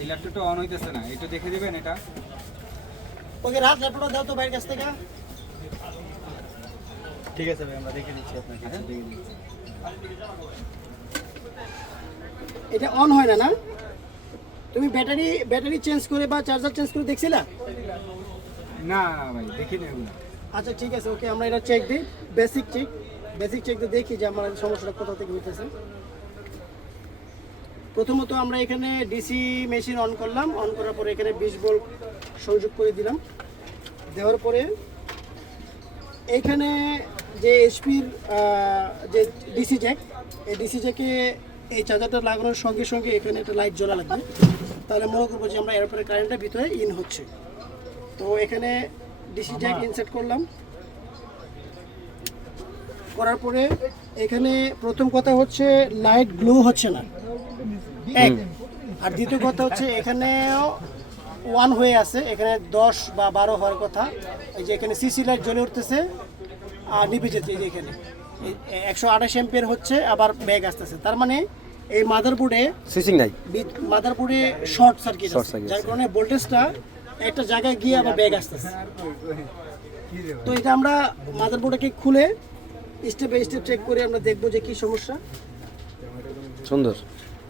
এই ল্যাপটপটা অন হইতেছে না, একটু দেখে দিবেন এটা। ওকে রাত ল্যাপটপটা দাও তো ভাইয়ের কাছ থেকে। ঠিক আছে ভাই, আমরা দেখে দিচ্ছি আপনাকে। দেখে দিচ্ছি। এটা অন হয় না না? তুমি ব্যাটারি চেঞ্জ করে বা চার্জার চেঞ্জ করে দেখছিলা? না ভাই, দেখিনি এগুলো। আচ্ছা ঠিক আছে, ওকে আমরা এটা চেক দিই। বেসিক চেক দিয়ে দেখি যে আমার সমস্যাটা কোথা থেকে হইতেছে। প্রথমত আমরা এখানে ডিসি মেশিন অন করলাম, অন করার পরে এখানে 20 ভোল্ট সংযোগ করে দিলাম। দেওয়ার পরে এইখানে যে এইচপির যে ডিসি জ্যাক, এই ডিসি জ্যাকে এই চার্জারটা লাগানোর সঙ্গে সঙ্গে এখানে একটা লাইট জ্বলা লাগবে, তাহলে মনে করবো যে আমরা এরপরে কারেন্টটা ভিতরে ইন হচ্ছে। তো এখানে ডিসি জ্যাক ইনসেট করলাম, করার পরে এখানে প্রথম কথা হচ্ছে লাইট গ্লো হচ্ছে না, এক। আর দ্বিতীয় কথা হচ্ছে এখানেও 1 হয়ে আছে, এখানে 10 বা 12 হওয়ার কথা। এই যে এখানে সিসি লাইট জ্বলে উঠতেছে আর নিভে যেতে, এই যে এখানে 128 এম্পিয়ার হচ্ছে, আবার ব্যাগ আসতেছে। তার মানে এই মাদারবোর্ডে সুইচিং নাই, মাদারবোর্ডে শর্ট সার্কিট আছে, যার কারণে ভোল্টেজটা একটা জায়গায় গিয়ে আবার ব্যাগ আসতেছে। তো এটা আমরা মাদারবোর্ডটাকে খুলে স্টেপ বাই স্টেপ চেক করে আমরা দেখবো যে কি সমস্যা। সুন্দর।